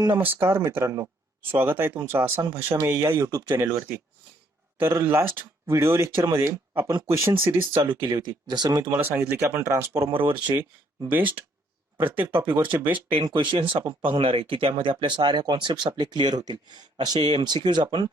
नमस्कार मित्रांनो, स्वागत आहे तुमचं आसान भाषा में या यूट्यूब चॅनेलवरती. तर लास्ट व्हिडिओ लेक्चरमध्ये आपण क्वेश्चन सिरीज चालू केली होती. जसं मी तुम्हाला सांगितलं की आपण ट्रान्सफॉर्मरवरचे बेस्ट प्रत्येक टॉपिकवरचे बेस्ट 10 क्वेश्चन्स आपण पाहणार आहे की त्यामध्ये आपल्या साऱ्या कॉन्सेप्ट्स आपले क्लिअर होतील असे एमसीक्यूज आपण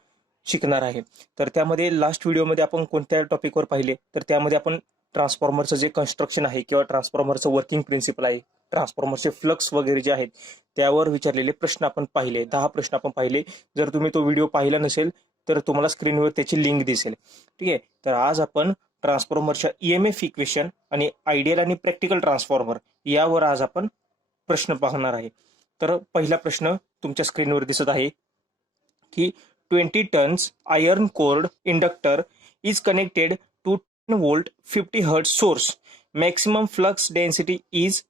शिकणार आहे. तर त्यामध्ये लास्ट व्हिडिओमध्ये आपण कोणत्या टॉपिकवर पाहिले तर त्यामध्ये आपण ट्रान्सफॉर्मरचं जे कन्स्ट्रक्शन आहे किंवा ट्रान्सफॉर्मरचं वर्किंग प्रिन्सिपल आहे, ट्रान्सफॉर्मरचे फ्लक्स वगैरे जे आहेत त्यावर विचारलेले प्रश्न आपण पाहिले. 10 प्रश्न आपण पाहिले. जर तुम्ही तो व्हिडिओ पाहिला नसेल तर तुम्हाला स्क्रीनवर त्याची लिंक दिसेल. ठीक आहे. तर आज आपण ट्रान्सफॉर्मरच्या ईएमएफ इक्वेशन आणि आयडियल आणि प्रॅक्टिकल ट्रान्सफॉर्मर यावर आज आपण प्रश्न पाहणार आहे. तर पहिला प्रश्न तुमच्या स्क्रीनवर दिसत आहे की 20 tons iron cored inductor is connected to 10 volt 50 hertz source. Maximum flux density is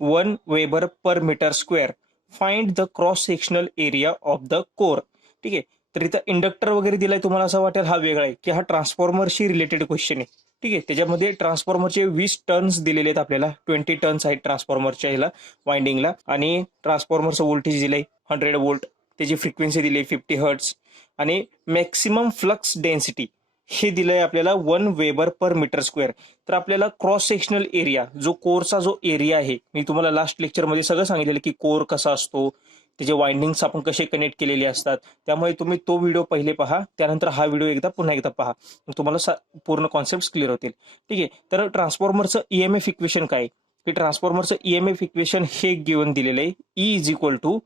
1 weber per metre square. Find the cross sectional area of the core. ठीक आहे. तर इथं इंडक्टर वगैरे दिलाय, तुम्हाला असं वाटेल हा वेगळा आहे की हा ट्रान्सफॉर्मरशी रिलेटेड क्वेश्चन आहे. ठीक आहे. त्याच्यामध्ये ट्रान्सफॉर्मरचे 20 टर्न्स दिलेले आहेत आपल्याला, 20 टर्न्स आहेत ट्रान्सफॉर्मरच्या ह्याला वाइंडिंगला, आणि ट्रान्सफॉर्मरचं व्होल्टेज दिलंय 100 वोल्ट, त्याची फ्रिक्वेन्सी दिली 50 हर्ट्ज, आणि मॅक्सिमम फ्लक्स डेन्सिटी हे दिलंय आपल्याला 1 वेबर पर मीटर स्क्वेअर. तर आपल्याला क्रॉस सेक्शनल एरिया, जो कोरचा जो एरिया आहे, मी तुम्हाला लास्ट लेक्चरमध्ये सगळं सांगितलेलं की कोर कसा असतो, त्याचे वाइंडिंग्स आपण कसे कनेक्ट केलेले असतात. त्यामुळे तुम्ही तो व्हिडिओ पहिले पहा, त्यानंतर हा व्हिडिओ पुन्हा एकदा पहा, तुम्हाला पूर्ण कॉन्सेप्ट क्लिअर होतील. ठीक आहे. तर ट्रान्सफॉर्मरचं ईएमएफ इक्वेशन काय, की ट्रान्सफॉर्मरचं ईएमएफ इक्वेशन हे गिवन दिलेलं आहे. E is equal to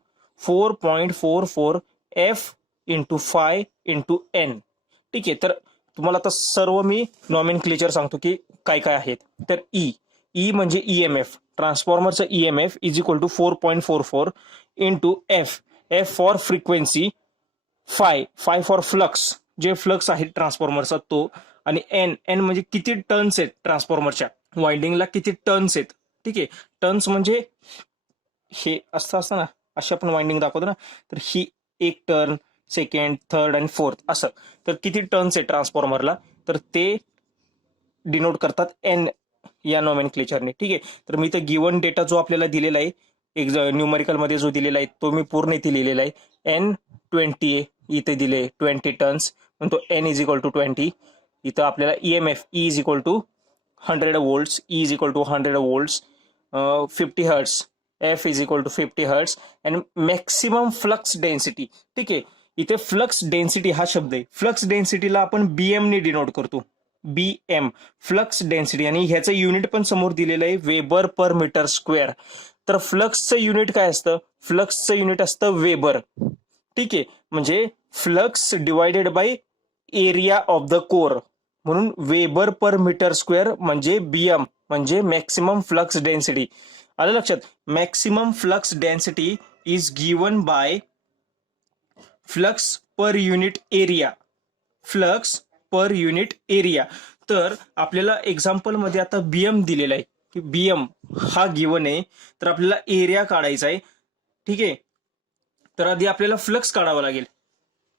4.44 F into phi into N. ठीक आहे. तर तुम्हाला आता सर्व मी नॉमेनक्लेचर सांगतो की काय काय आहेत. तर ई म्हणजे ईएमएफ, ट्रान्सफॉर्मरचं EMF is equal to 4.44 into F for frequency, phi for flux, जे फ्लक्स आहे ट्रान्सफॉर्मरचा तो, आणि एन म्हणजे किती टर्न्स आहेत ट्रान्सफॉर्मरच्या वाइंडिंगला, किती टर्न्स आहेत. ठीक आहे. टर्न्स म्हणजे हे असतं ना, अशी आपण वाइंडिंग दाखवतो ना, तर ही एक टर्न, सेकंड, थर्ड आणि फोर्थ असं. तर किती टर्न्स आहे ट्रान्सफॉर्मरला, तर ते डिनोट करतात एन या नॉमेनक्लेचरने. ठीक आहे. तर मी तर गिवन डेटा जो आपल्याला दिलेला आहे एक न्यूमरिकल मध्ये जो दिलेला आहे तो मी पूर्ण इथे लिहिलेला आहे. एन 20 इथे दिले 20 टर्न्स, म्हणतो एन इज इक्वल टू 20. इथं आपल्याला EMF E is equal to 100 volts, E is equal to 100 volts, 50 hertz, F is equal to 50 hertz, and maximum flux density. ठीक आहे. इथे फ्लक्स डेन्सिटी हा शब्द आहे. फ्लक्स डेन्सिटीला आपण बीएम ने डिनोट करतो, बीएम फ्लक्स डेन्सिटी, आणि ह्याचं युनिट पण समोर दिलेलं आहे वेबर पर मीटर स्क्वेअर. तर फ्लक्सचं युनिट काय असतं, फ्लक्सचं युनिट असतं वेबर. ठीक आहे. म्हणजे flux divided by area of the core, म्हणून वेबर पर मीटर स्क्वेअर म्हणजे बीएम म्हणजे मॅक्सिमम फ्लक्स डेन्सिटी. आलं लक्षात. Maximum flux density is given by flux per unit area, flux per unit area. तर आपल्याला एक्झाम्पल मध्ये आता बीएम दिलेला आहे की बीएम हा गिवन आहे, तर आपल्याला एरिया काढायचा आहे. ठीक आहे. तर आधी आपल्याला फ्लक्स काढावा लागेल,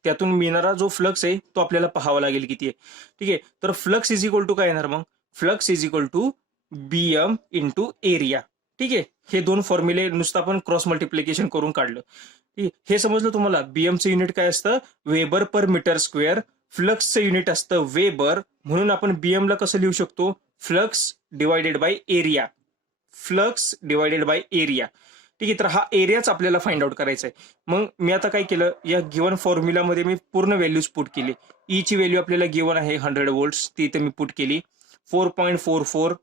त्यातून मिळणारा जो फ्लक्स आहे तो आपल्याला पाहावा लागेल किती आहे. ठीक आहे. तर फ्लक्स इज इक्वल टू काय येणार मग, flux is equal to BM into area. ठीक आहे. हे दोन फॉर्म्युले नुसतं आपण क्रॉस मल्टिप्लिकेशन करून काढलं. हे समजलं तुम्हाला. बीएमचं युनिट काय असतं, वेबर पर मीटर स्क्वेअर, फ्लक्सचं युनिट असतं वेबर, म्हणून आपण बीएम ला कसं लिहू शकतो, flux divided by area, flux divided by area. ठीक आहे. तर हा एरियाच आपल्याला फाइंड आउट करायचा आहे. मग मी आता काय केलं, या गिवन फॉर्म्युलामध्ये मी पूर्ण व्हॅल्यूज पुट केली. ई ची व्हॅल्यू आपल्याला गिवन आहे 100 वोल्ट्स, ती इथे मी पुट केली. 4.44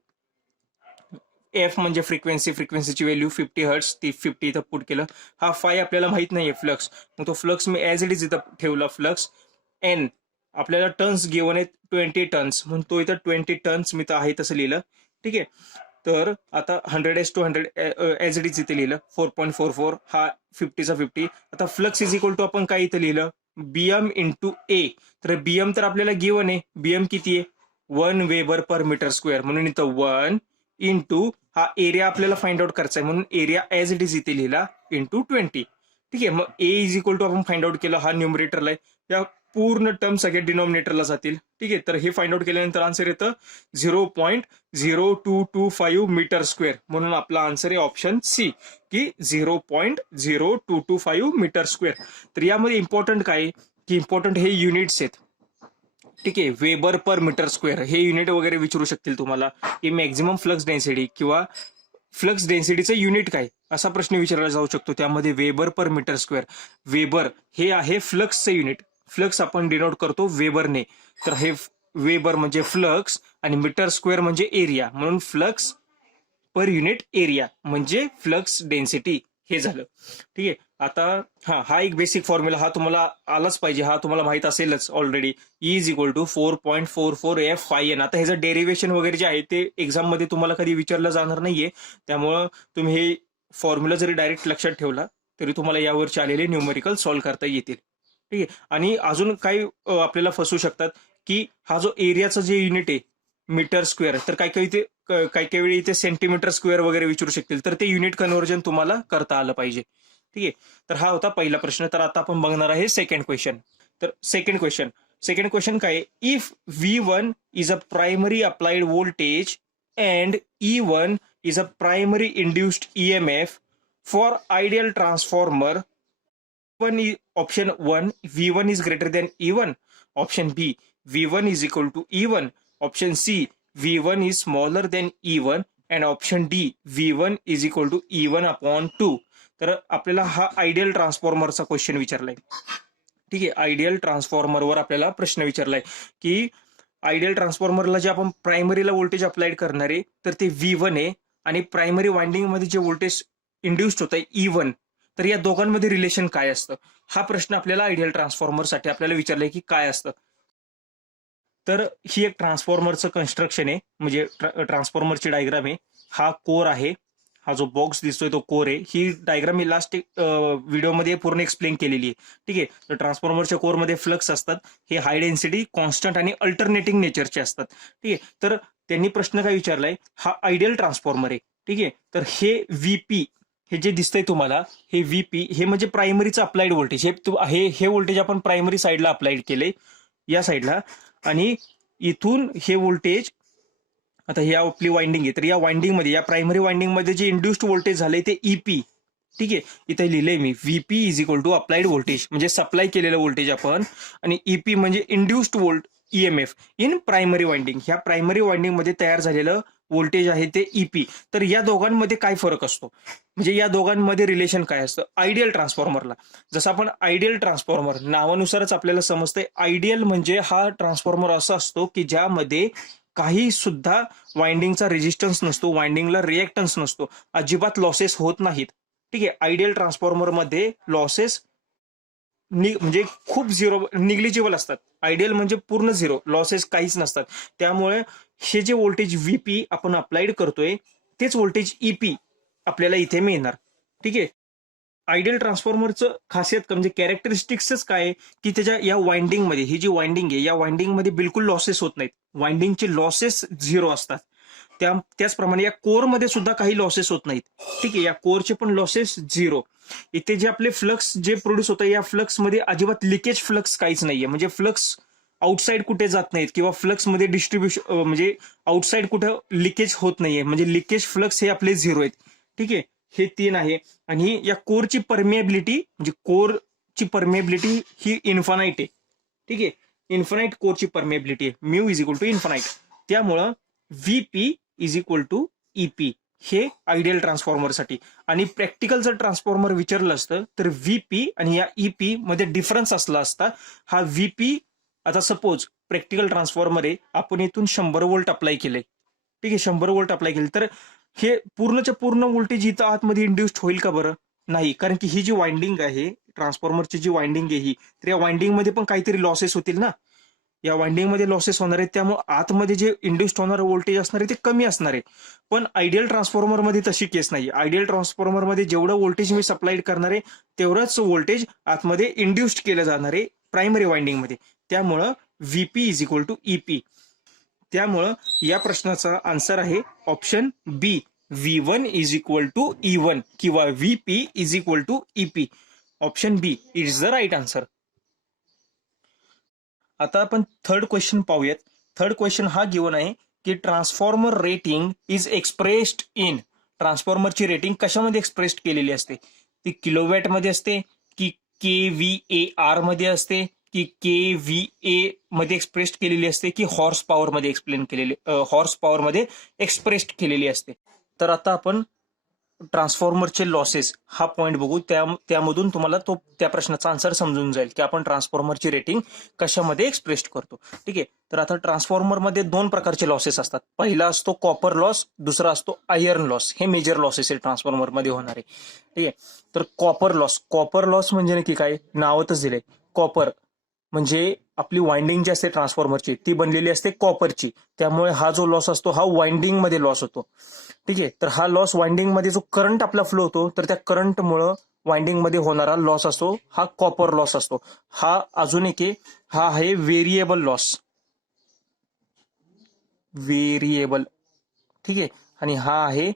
एफ म्हणजे फ्रिक्वेन्सीची व्हॅल्यू 50 हर्ट्स, ती 50 इथं पुट केलं. हा फाय आपल्याला माहित नाहीये फ्लक्स, मग तो flux me as it is इथं ठेवला. फ्लक्स एन आपल्याला टर्न्स गिवन आहेत 20 टर्न्स, म्हणून तो इथं 20 टर्न्स मी तर आहे तसं लिहिलं. ठीक आहे. तर आता 100:100 ऍज इट इज इथे लिहिलं. 4.44 हा 50चा 50. आता फ्लक्स इज इक्वल टू आपण काय इथं लिहिलं, बीएम इंटू ए. तर बीएम तर आपल्याला गिवन आहे, बीएम किती आहे 1 वेबर पर मीटर स्क्वेअर, म्हणून इथं 1 इंटू हा एरिया आपल्याला फाइंड आउट करायचा आहे, म्हणून एरिया ऍज इट इज इथे लिहिला इंटू 20. ठीक आहे. मग ए इज इक्वल टू आपण फाइंड आउट केलं, हा न्यूमरेटरला आहे. या पूर्ण टर्म सगळ्या डिनॉमिनेटरला जातील. ठीक आहे, तर हे फाइंड आउट केल्यानंतर आन्सर येतं 0.0225 मीटर स्क्वेअर. म्हणून आपला आन्सर आहे ऑप्शन सी की 0.0225 मीटर स्क्वेअर. तर यामध्ये इम्पॉर्टंट काय की इम्पॉर्टंट हे युनिट्स आहेत. ठीक आहे, वेबर पर मीटर स्क्वेअर हे युनिट वगैरे विचारू शकतील तुम्हाला की मॅक्झिमम फ्लक्स डेन्सिटी किंवा फ्लक्स डेन्सिटीचं युनिट काय असा प्रश्न विचारला जाऊ शकतो. त्यामध्ये weber per metre square, weber हे आहे फ्लक्सचं युनिट. फ्लक्स आपण डिनोट करतो वेबरने. तर हे वेबर म्हणजे फ्लक्स आणि मीटर स्क्वेअर म्हणजे एरिया, म्हणून फ्लक्स पर युनिट एरिया म्हणजे फ्लक्स डेन्सिटी हे झालं. ठीक आहे, आता हा एक बेसिक फॉर्म्युला हा तुम्हाला आलाच पाहिजे, हा तुम्हाला माहित असेलच already. E is equal to 4.44F/N. आता ह्याचं डेरिव्हेशन वगैरे जे आहे ते एक्झाम मध्ये तुम्हाला कधी विचारलं जाणार नाहीये, त्यामुळं तुम्ही हे फॉर्म्युला जरी डायरेक्ट लक्षात ठेवला तरी तुम्हाला यावरचे आलेले न्यूमेरिकल सॉल्व्ह करता येतील. ठीक आहे, आणि अजून काही आपल्याला फसू शकतात की हा जो एरियाचा जे युनिट आहे मीटर स्क्वेअर, तर काही वेळी इथे सेंटीमीटर स्क्वेअर वगैरे विचारू शकतील, तर ते युनिट कन्व्हर्जन तुम्हाला करता आलं पाहिजे. ठीक आहे, तर हा होता पहिला प्रश्न. तर आता आपण बघणार आहे सेकंड क्वेश्चन. तर सेकंड क्वेश्चन काय आहे, if V1 is a primary applied voltage and E1 is a primary induced EMF for ideal transformer, option 1 V1 is greater than E1, option B V1 is equal to E1, option C V1 is smaller than E1 and option D V1 is equal to E1 upon 2. तर आपल्याला हा ideal ट्रान्सफॉर्मरचा question विचारलाय. ठीक आहे, ideal ट्रान्सफॉर्मरवर आपल्याला प्रश्न विचारलाय की ideal ट्रान्सफॉर्मरला जे आपण प्रायमरीला व्होल्टेज अप्लाइड करणार आहे तर ते V1 आहे आणि प्रायमरी वाइंडिंग मध्ये जे व्होल्टेज इंड्युस्ड होत आहे E1, तर या दोघांमध्ये रिलेशन काय असतं हा प्रश्न आपल्याला आयडियल ट्रान्सफॉर्मरसाठी आपल्याला विचारलाय की काय असतं. तर ही एक ट्रान्सफॉर्मरचं कन्स्ट्रक्शन आहे, म्हणजे ट्रान्सफॉर्मरची डायग्राम आहे. हा कोर आहे, हा जो बॉक्स दिसतोय तो कोर आहे. ही डायग्राम मी लास्ट व्हिडिओमध्ये पूर्ण एक्सप्लेन केलेली आहे. ठीक आहे, तर ट्रान्सफॉर्मरच्या कोरमध्ये फ्लक्स असतात, हे हाय डेन्सिटी, कॉन्स्टंट आणि अल्टरनेटिंग नेचरचे असतात. ठीक आहे, तर त्यांनी प्रश्न काय विचारलाय, हा आयडियल ट्रान्सफॉर्मर आहे. ठीक आहे, तर हे VP हे जे दिसतंय तुम्हाला, हे VP हे म्हणजे प्रायमरीचं अप्लाइड व्होल्टेज. हे व्होल्टेज आपण प्रायमरी साईडला अप्लाइड केले या साईडला, आणि इथून हे व्होल्टेज, आता ही आपली वाइंडिंग आहे, तर या वाइंडिंग मध्ये, या प्रायमरी वाइंडिंग मध्ये जे इंड्युस्ड व्होल्टेज झालंय ते EP. ठीक आहे, इथे लिहिलंय मी VP is equal to applied voltage म्हणजे सप्लाय केलेलं व्होल्टेज आपण, आणि EP म्हणजे induced EMF in primary winding. ह्या प्रायमरी वाइंडिंग मध्ये तयार झालेलं व्होल्टेज आहे ते EP. तर या दोघांमध्ये काय फरक असतो, म्हणजे या दोघांमध्ये रिलेशन काय असतं आयडियल ट्रान्सफॉर्मरला. जसं आपण आयडियल ट्रान्सफॉर्मर नावानुसारच आपल्याला समजतंय, आयडियल म्हणजे हा ट्रान्सफॉर्मर असा असतो की ज्यामध्ये काही सुद्धा वाइंडिंगचा रेजिस्टन्स नसतो, वाइंडिंगला रिएक्टन्स नसतो, अजिबात लॉसेस होत नाहीत. ठीक आहे, आयडियल ट्रान्सफॉर्मरमध्ये लॉसेस म्हणजे खूप निग्लिजिबल असतात. आयडियल म्हणजे पूर्ण झिरो, लॉसेस काहीच नसतात. त्यामुळे हे जे व्होल्टेज VP आपण अप्लाइड करतोय तेच व्होल्टेज EP आपल्याला इथे मिळणार. ठीक आहे, आयडियल ट्रान्सफॉर्मरचं खासियत म्हणजे कॅरेक्टरिस्टिक्सच काय आहे की त्याच्या या वाइंडिंग मध्ये, ही जी वाइंडिंग आहे या वाइंडिंग मध्ये बिलकुल लॉसेस होत नाहीत, वाइंडिंगचे लॉसेस झिरो असतात. त्याचप्रमाणे या कोरमध्ये सुद्धा काही लॉसेस होत नाहीत. ठीक आहे, या कोरचे पण लॉसेस झिरो. इथे जे आपले फ्लक्स जे प्रोड्यूस होतं या फ्लक्स मध्ये अजिबात लिकेज फ्लक्स काहीच नाहीये, म्हणजे फ्लक्स आउटसाइड कुठे जात नाहीत किंवा फ्लक्स मध्ये डिस्ट्रीब्युशन म्हणजे आउटसाइड कुठे लिकेज होत नाहीये, म्हणजे लिकेज फ्लक्स हे आपले झिरो आहेत. ठीक आहे, हे 3 आहे. आणि या कोरची परमिएबिलिटी, म्हणजे कोरची परमिएबिलिटी ही इन्फानाइट आहे. ठीक आहे, इन्फानाइट कोरची परमिएबिलिटी आहे, mu is equal to infinite. त्यामुळं VP is equal to EP हे आयडियल ट्रान्सफॉर्मरसाठी. आणि प्रॅक्टिकल जर ट्रान्सफॉर्मर विचारलं असतं तर VP आणि या EP मध्ये डिफरन्स असला असता. हा VP, आता सपोज प्रॅक्टिकल ट्रान्सफॉर्मर आहे, आपण इथून 100 व्होल्ट अप्लाय केले. ठीक आहे, 100 व्होल्ट अप्लाय केले, तर हे पूर्णच्या पूर्ण व्होल्टेज इथं आतमध्ये इंड्युस्ड होईल का बरं? नाही, कारण की ही जी वाइंडिंग आहे ट्रान्सफॉर्मरची, जी वाइंडिंग आहे ही, तर या वाइंडिंग मध्ये पण काहीतरी लॉसेस होतील ना, या वाइंडिंग मध्ये लॉसेस होणार आहेत. त्यामुळे आतमध्ये जे इंड्युस्ड होणार व्होल्टेज असणार आहे ते कमी असणार आहे. पण आयडियल ट्रान्सफॉर्मर मध्ये तशी केस नाही. आयडियल ट्रान्सफॉर्मर मध्ये जेवढं व्होल्टेज मी सप्लाइड करणार आहे तेवढंच व्होल्टेज आतमध्ये इंड्युस्ड केलं जाणार आहे प्रायमरी वाइंडिंग मध्ये. त्यामुळं VP is equal to EP. त्यामुळं या प्रश्नाचा आन्सर आहे option B, V1 is equal to E1 किंवा VP is equal to EP. Option B is the right answer. आता आपण थर्ड क्वेश्चन पाहूयात. थर्ड क्वेश्चन हा गिवन आहे की transformer rating is expressed in. ट्रान्सफॉर्मरची रेटिंग कशामध्ये एक्सप्रेस्ड केलेली असते? ती किलोवॅट मध्ये असते की KVAR मध्ये असते की KVA मध्ये एक्सप्रेस्ड केलेली असते की हॉर्स पॉवर मध्ये हॉर्स पॉवर मध्ये एक्सप्रेस्ड केलेली असते. तर आता आपण ट्रान्सफॉर्मरचे लॉसेस हा पॉईंट बघू. त्यामधून तुम्हाला त्या प्रश्नाचा आन्सर समजून जाईल की आपण ट्रान्सफॉर्मरची रेटिंग कशामध्ये एक्सप्रेस करतो. ठीक आहे. तर आता ट्रान्सफॉर्मरमध्ये दोन प्रकारचे लॉसेस असतात. पहिला असतो कॉपर लॉस, दुसरा असतो आयर्न लॉस. हे मेजर लॉसेस आहे ट्रान्सफॉर्मरमध्ये होणारे. ठीक आहे. तर कॉपर लॉस म्हणजे नक्की काय? नावातच दिलंय कॉपर. म्हणजे आपली वाइंडिंग जी असते ट्रान्सफॉर्मरची ती बनलेली असते कॉपरची. त्यामुळे हा जो लॉस असतो हा वाइंडिंग मध्ये लॉस होतो. ठीक आहे. तर हा लॉस वाइंडिंग मध्ये जो करंट आपला फ्लो होतो तर त्या करंटमुळं वाइंडिंग मध्ये होणारा लॉस असतो हा कॉपर लॉस असतो. हा अजून एक आहे, हा आहे व्हेरिएबल लॉस. व्हेरिएबल. ठीक आहे. आणि हा आहे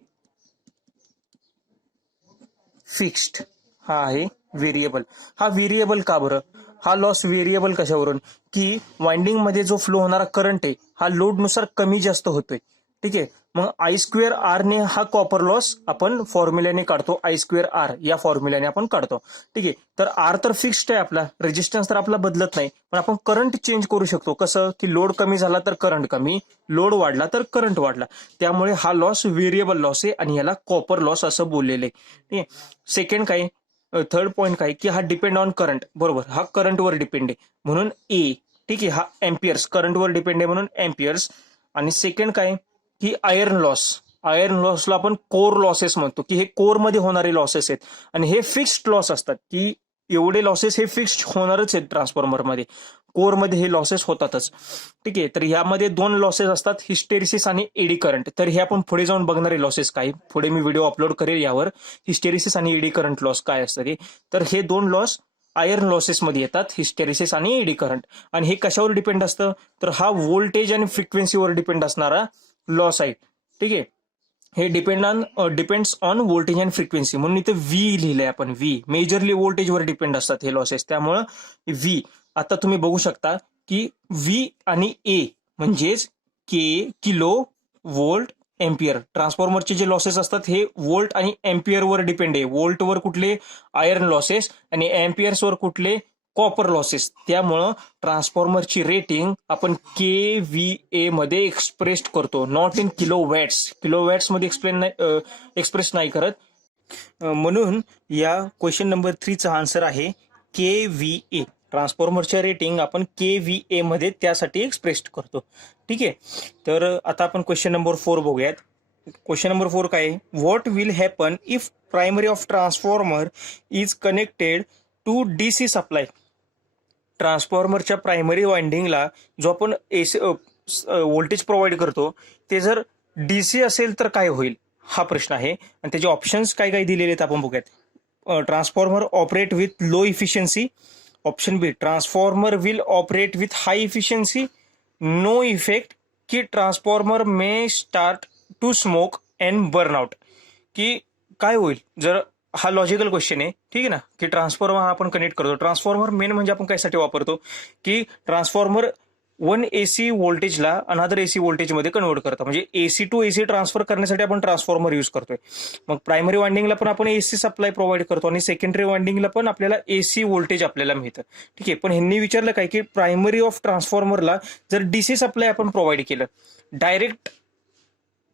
फिक्स्ड. हा आहे व्हेरिएबल. हा व्हेरिएबल का बरं? हा लॉस व्हेरिएबल कशावरून? की वाइंडिंग मध्ये जो फ्लो होणारा करंट आहे हा लोडनुसार कमी जास्त होतोय. ठीक आहे. मग I2R ने हा कॉपर लॉस आपण फॉर्म्युल्याने काढतो. I2R या फॉर्म्युल्याने आपण काढतो. ठीक आहे. तर आर तर फिक्स्ड आहे आपला, रेजिस्टन्स तर आपला बदलत नाही, पण आपण करंट चेंज करू शकतो. कसं? की लोड कमी झाला तर करंट कमी, लोड वाढला तर करंट वाढला. त्यामुळे हा लॉस व्हेरिएबल लॉस आहे आणि याला कॉपर लॉस असं बोललेलं आहे. ठीक आहे. सेकंड काय? थर्ड पॉईंट काय? की हा डिपेंड ऑन करंट. बरोबर, हा करंटवर डिपेंड आहे म्हणून ए. ठीक आहे. हा एम्पियर्स, करंटवर डिपेंड आहे म्हणून एम्पियर्स. आणि सेकंड काय? की आयर्न लॉस. आयर्न लॉसला आपण कोर लॉसेस म्हणतो, की हे कोरमध्ये होणारे लॉसेस आहेत आणि हे फिक्स्ड लॉस असतात, की एवढे लॉसेस हे फिक्स्ड होणारच आहेत ट्रान्सफॉर्मरमध्ये. कोरमध्ये हे लॉसेस होतातच. ठीक आहे. तर यामध्ये दोन लॉसेस असतात, हिस्टेरिसिस आणि एडी करंट. तर हे आपण पुढे जाऊन बघणारे लॉसेस काय, पुढे मी व्हिडिओ अपलोड करेल यावर, हिस्टेरिसिस आणि एडी करंट लॉस काय असतं ते. तर हे दोन लॉस आयर्न लॉसेसमध्ये येतात, हिस्टेरिसिस आणि एडी करंट. आणि हे कशावर डिपेंड असतं? तर हा व्होल्टेज आणि फ्रिक्वेन्सीवर डिपेंड असणारा लॉस आहे. ठीक आहे. हे depends on voltage and frequency म्हणून इथे व्ही लिहिलंय आपण. व्ही मेजरली व्होल्टेजवर डिपेंड असतात हे लॉसेस, त्यामुळं व्ही. आता तुम्ही बघू शकता की व्ही आणि ए म्हणजेच किलो व्होल्ट एम्पियर. ट्रान्सफॉर्मरचे जे लॉसेस असतात हे व्होल्ट आणि एम्पियरवर डिपेंड आहे. व्होल्टवर कुठले? Iron losses. आणि एम्पियर्सवर कुठले? Copper losses. त्यामुळं ट्रान्सफॉर्मरची रेटिंग आपण KVA मध्ये एक्सप्रेस करतो, नॉट इन किलोवॅट्स. किलोवॅट्स मध्ये एक्सप्रेस नाही करत. म्हणून या क्वेश्चन नंबर 3चा आन्सर आहे KVA. ट्रान्सफॉर्मरच्या रेटिंग आपण KVA मध्ये त्यासाठी एक्सप्रेस करतो. ठीक आहे. तर आता आपण क्वेश्चन नंबर 4 बघूयात. क्वेश्चन नंबर 4 काय आहे? What will happen if primary of transformer is connected to DC supply. ट्रान्सफॉर्मरच्या प्रायमरी वाइंडिंगला जो आपण एसी व्होल्टेज प्रोव्हाइड करतो ते जर DC असेल तर काय होईल, हा प्रश्न आहे. आणि त्याचे ऑप्शन्स काय काय दिलेले आहेत आपण बघूयात. Transformer operate with low efficiency. Option B, transformer will operate with high efficiency. No effect, की transformer may start to smoke and burn out. की काय होईल जर, हा लॉजिकल क्वेश्चन आहे. ठीक आहे ना, की ट्रान्सफॉर्मर आपण कनेक्ट करतो. ट्रान्सफॉर्मर मेन म्हणजे आपण कायसाठी वापरतो, की ट्रान्सफॉर्मर वन AC व्होल्टेजला अनदर AC व्होल्टेजमध्ये कन्वर्ट करतो. म्हणजे AC टू AC ट्रान्सफर करण्यासाठी आपण ट्रान्सफॉर्मर यूज करतोय. मग प्रायमरी वाइंडिंगला पण आपण AC सप्लाय प्रोव्हाइड करतो आणि सेकंडरी वाइंडिंगला पण आपल्याला AC व्होल्टेज आपल्याला मिळतं. ठीक आहे. पण ह्यांनी विचारलं काय, की प्रायमरी ऑफ ट्रान्सफॉर्मरला जर DC सप्लाय आपण प्रोव्हाइड केलं, डायरेक्ट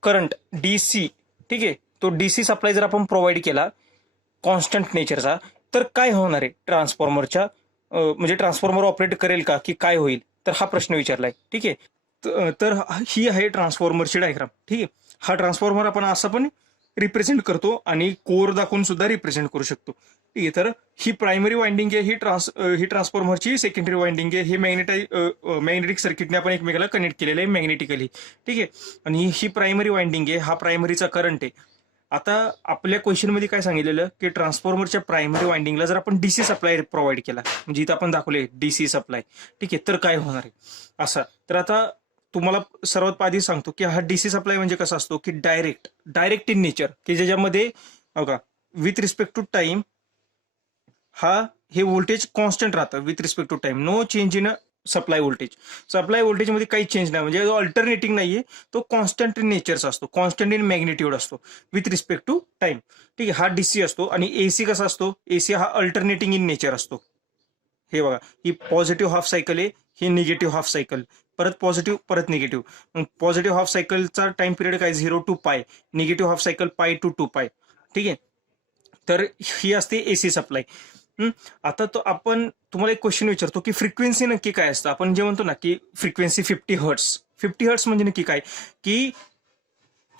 करंट DC, ठीक आहे, तो DC सप्लाय जर आपण प्रोव्हाइड केला कॉन्स्टंट नेचरचा, तर काय होणार आहे ट्रान्सफॉर्मरच्या, म्हणजे ट्रान्सफॉर्मर ऑपरेट करेल का, की काय होईल, तर हा प्रश्न विचारलाय. ठीक आहे. तर ही आहे ट्रान्सफॉर्मरची डायग्राम. ठीक आहे. हा ट्रान्सफॉर्मर आपण असं पण रिप्रेझेंट करतो आणि कोर दाखवून सुद्धा रिप्रेझेंट करू शकतो. ठीक आहे. तर ही प्रायमरी वाइंडिंग आहे, ही ट्रान्सफॉर्मरची सेकंडरी वाइंडिंग आहे. हे मॅग्नेटिक सर्किटने आपण एकमेकाला कनेक्ट केलेलं आहे मॅग्नेटिकली. ठीक आहे. आणि ही प्रायमरी वाइंडिंग आहे, हा प्रायमरीचा करंट आहे. आता आपल्या क्वेश्चनमध्ये काय सांगितलेलं, की ट्रान्सफॉर्मरच्या प्रायमरी वाइंडिंगला जर आपण DC सप्लाय प्रोव्हाइड केला, म्हणजे इथं आपण दाखवले DC सप्लाय, ठीक आहे, तर काय होणार आहे असा. तर आता तुम्हाला सर्वात आधी सांगतो की हा DC सप्लाय म्हणजे कसा असतो, की डायरेक्ट इन नेचर, की ज्याच्यामध्ये बघा विथ रिस्पेक्ट टू टाइम हे व्होल्टेज कॉन्स्टंट राहतं with respect to time, no change in supply व्होल्टेजमध्ये काही चेंज नाही, म्हणजे अल्टरनेटिंग नाहीये, तो कॉन्स्टंट इन नेचरचा असतो, कॉन्स्टंट इन मॅग्निट्यूड असतो विथ रिस्पेक्ट टू टाइम. ठीक आहे, हा डीसी असतो. आणि एसी कसा असतो, एसी हा अल्टरनेटिंग इन नेचर असतो. हे बघा, ही पॉझिटिव्ह हाफ सायकल आहे, ही निगेटिव्ह हाफ सायकल, परत पॉझिटिव्ह परत निगेटिव्ह. मग पॉझिटिव्ह हाफ सायकलचा टाइम पिरियड काय 0 to पाय, निगेटिव्ह हाफ सायकल पाय to 2 पाय. ठीक आहे, तर ही असते एसी सप्लाय. आता तो आपण तुम्हाला एक क्वेश्चन विचारतो की फ्रिक्वेन्सी नक्की काय असतं. आपण जे म्हणतो ना की फ्रिक्वेन्सी 50 हर्ट्स म्हणजे नक्की काय, की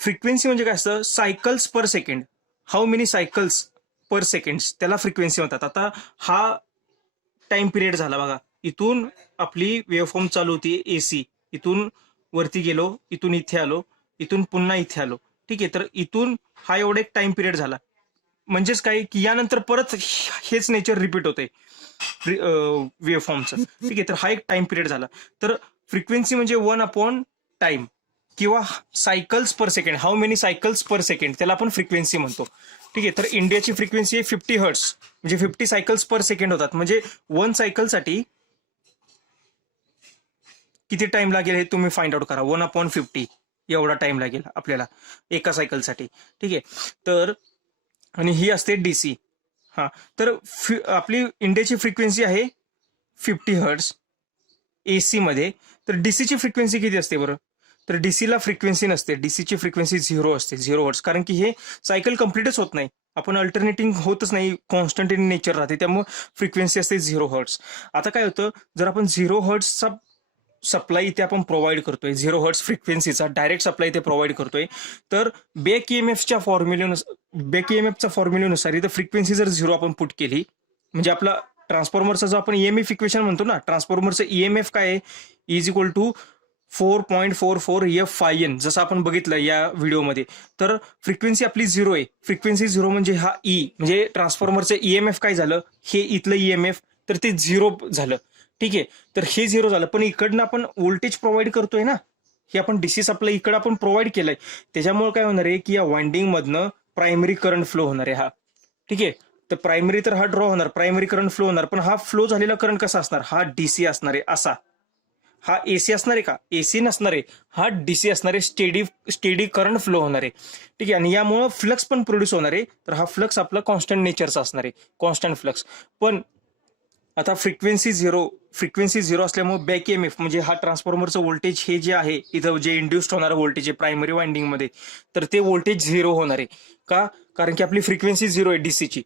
फ्रिक्वेन्सी म्हणजे काय असतं, cycles per second, how many cycles per second, त्याला फ्रिक्वेन्सी म्हणतात. आता हा टाइम पिरियड झाला बघा, इथून आपली वेव्हफॉर्म चालू होती एसी, इथून वरती गेलो, इथून इथे आलो, इथून पुन्हा इथे आलो. ठीक आहे, तर इथून हा एवढा एक टाइम पिरियड झाला. म्हणजेच काय की यानंतर परत हेच नेचर रिपीट होते वेव्हफॉर्मचं. ठीक आहे, तर हा एक टाइम पिरियड झाला. तर फ्रिक्वेन्सी म्हणजे 1/टाइम किंवा cycles per second, how many cycles per second, त्याला आपण फ्रिक्वेन्सी म्हणतो. ठीक आहे, तर इंडियाची फ्रिक्वेन्सी आहे 50 हर्ट्स, म्हणजे 50 सायकल्स पर सेकंड होतात. म्हणजे 1 सायकलसाठी किती टाइम लागेल हे तुम्ही फाइंड आउट करा. 1/50 एवढा टाइम लागेल आपल्याला एका सायकलसाठी. ठीक आहे, तर आणि ही असते डीसी. हा, तर आपली इंडियाची फ्रिक्वेन्सी आहे 50 हर्ट्स एसी मध्ये. तर डीसीची फ्रिक्वेन्सी किती असते बरं, तर डीसीला फ्रिक्वेन्सी नसते, डीसीची फ्रिक्वेन्सी 0 असते, 0 हर्ट्स. कारण की हे सायकल कम्प्लीटच होत नाही, आपण अल्टरनेटिंग होतच नाही, कॉन्स्टंट इन नेचर राहते, त्यामुळे फ्रिक्वेन्सी असते 0 हर्ट्स. आता काय होतं, जर आपण 0 हर्ट्सचा सप्लाय इथे आपण प्रोव्हाइड करतोय, 0 हर्ट्स फ्रिक्वेन्सीचा डायरेक्ट सप्लाय इथे प्रोव्हाइड करतोय, तर बॅक ईएमएफच्या फॉर्म्युल्यानुसार इथं फ्रिक्वेन्सी जर 0 आपण पुट केली, म्हणजे आपला ट्रान्सफॉर्मरचा जो आपण ईएमएफ इक्वेशन म्हणतो ना, ट्रान्सफॉर्मरचं ईएमएफ काय आहे, इज इक्वल टू 4.44 जसं आपण बघितलं या व्हिडिओमध्ये. तर फ्रिक्वेन्सी आपली 0 आहे, फ्रिक्वेन्सी 0 म्हणजे हा ई, म्हणजे ट्रान्सफॉर्मरचं ईएमएफ काय झालं, हे इथलं ईएमएफ, तर ते 0 झालं. ठीक आहे, तर हे 0 झालं, पण इकडनं आपण व्होल्टेज प्रोव्हाइड करतोय ना, हे आपण डीसी सप्लाय इकडं आपण प्रोव्हाइड केलंय, त्याच्यामुळे काय होणार आहे की या वाइंडिंग मधनं प्रायमरी करंट फ्लो होणार आहे हा. ठीक आहे, तर प्रायमरी तर हा ड्रॉ होणार, प्रायमरी करंट फ्लो होणार, पण हा फ्लो झालेला करंट कसा असणार, हा डीसी असणार आहे असा. हा एसी असणार आहे का, एसी नसणार आहे, हा डीसी असणार आहे, स्टेडी करंट फ्लो होणार आहे. ठीक आहे, आणि यामुळं फ्लक्स पण प्रोड्यूस होणार आहे, तर हा फ्लक्स आपला कॉन्स्टंट नेचरचा असणार आहे, कॉन्स्टंट फ्लक्स. पण आता फ्रिक्वेन्सी झिरो असल्यामुळे बॅक ईएमएफ म्हणजे हा ट्रान्सफॉर्मरचं व्होल्टेज हे जे आहे इथं जे इंड्युस्ड होणारं व्होल्टेज आहे प्रायमरी वाइंडिंग मध्ये, तर ते व्होल्टेज 0 होणार आहे. का, कारण की आपली फ्रिक्वेन्सी 0 आहे डीसीची.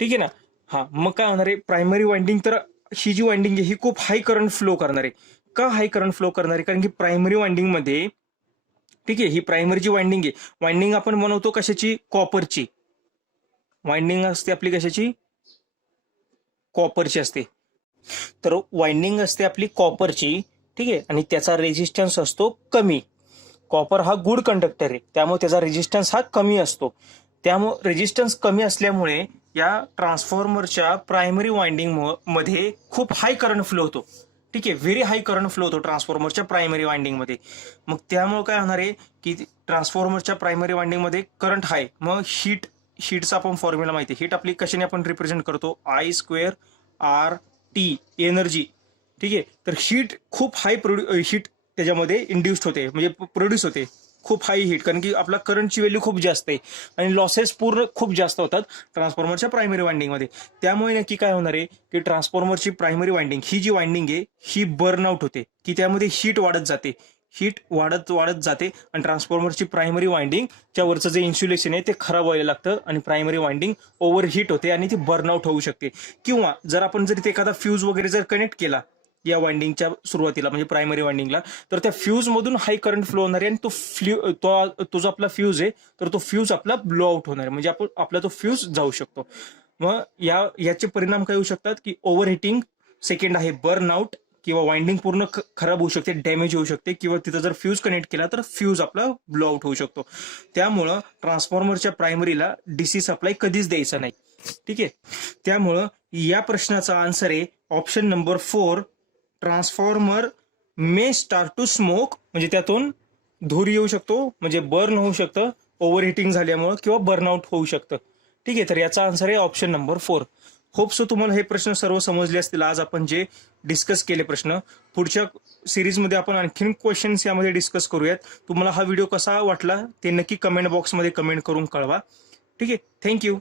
ठीक आहे ना. हा, मग काय होणार आहे, प्रायमरी वाइंडिंग, तर ही जी वाइंडिंग आहे ही खूप हाय करंट फ्लो करणार आहे. का हाय करंट फ्लो करणार आहे, कारण की प्रायमरी वाइंडिंग मध्ये, ठीक आहे, ही प्रायमरी जी वाइंडिंग आहे, वाइंडिंग आपण बनवतो कशाची, कॉपरची वाइंडिंग असते आपली, कशाची, कॉपरची असते. तर वाइंडिंग असते आपली कॉपरची. ठीक आहे, आणि त्याचा रेजिस्टन्स असतो कमी. कॉपर हा गुड कंडक्टर आहे, त्यामुळे त्याचा रेजिस्टन्स हा कमी असतो. त्यामुळे रेजिस्टन्स कमी असल्यामुळे या ट्रान्सफॉर्मरच्या प्रायमरी वाइंडिंग मध्ये खूप हाय करंट फ्लो होतो. ठीक आहे, व्हेरी हाय करंट फ्लो होतो ट्रान्सफॉर्मरच्या प्रायमरी वाइंडिंग मध्ये. मग त्यामुळे काय होणार आहे की ट्रान्सफॉर्मरच्या प्रायमरी वाइंडिंग मध्ये करंट हाय, मग हीटचा आपण फॉर्म्युला माहिती आहे, हीट आपली कशाने आपण रिप्रेझेंट करतो, I²RT, एनर्जी. ठीक आहे, तर हीट खूप हाय हीट त्याच्यामध्ये इंड्युस्ड होते, म्हणजे प्रोड्यूस होते खूप हाय हीट, कारण की आपला करंटची व्हॅल्यू खूप जास्त आहे आणि लॉसेस पूर्ण खूप जास्त होतात ट्रान्सफॉर्मरच्या प्रायमरी वाइंडिंग मध्ये. त्यामुळे नक्की काय होणार आहे की ट्रान्सफॉर्मरची प्रायमरी वाइंडिंग ही जी वाइंडिंग आहे ही बर्न आउट होते, की त्यामध्ये हीट वाढत जाते, हीट वाढत वाढत जाते, आणि ट्रान्सफॉर्मरची प्रायमरी वाइंडिंग च्या वरचं जे इन्सुलेशन आहे ते खराब व्हायला लागतं, आणि प्रायमरी वाइंडिंग ओव्हरहीट होते आणि ती बर्नआउट होऊ शकते. किंवा जर आपण जर एखादा फ्यूज वगैरे जर कनेक्ट केला या वाइंडिंगच्या सुरुवातीला, म्हणजे प्रायमरी वाइंडिंगला, तर त्या फ्यूज मधून हाय करंट फ्लो होणार आहे, आणि तो जो आपला फ्यूज आहे, तर तो फ्यूज आपला ब्लो आउट होणार आहे, म्हणजे आपला तो फ्यूज जाऊ शकतो. मग याचे परिणाम काय होऊ शकतात, की ओव्हरहिटिंग सेकंड आहे, बर्न आउट, किंवा वाइंडिंग पूर्ण खराब होऊ शकते, डॅमेज होऊ शकते, किंवा तिथं जर फ्यूज कनेक्ट केला तर फ्यूज आपला ब्लो आउट होऊ शकतो. त्यामुळं ट्रान्सफॉर्मरच्या प्रायमरीला डीसी सप्लाय कधीच द्यायचा नाही. ठीक आहे, त्यामुळं या प्रश्नाचा आन्सर आहे option number 4, transformer may start to smoke, म्हणजे त्यातून धूर येऊ शकतो, म्हणजे बर्न होऊ शकतं ओव्हरहिटिंग झाल्यामुळं, किंवा बर्नआउट होऊ शकतं. ठीक आहे, तर याचा आन्सर आहे ऑप्शन नंबर 4. होप सो तुम्हाला हे प्रश्न सर्व समजले असतील. आज आपण जे डिस्कस केले प्रश्न, पुढच्या सिरीजमध्ये आपण आणखीन क्वेश्चन्स यामध्ये डिस्कस करूयात. तुम्हाला हा व्हिडिओ कसा वाटला ते नक्की कमेंट बॉक्समध्ये कमेंट करून कळवा. ठीक आहे, थँक्यू.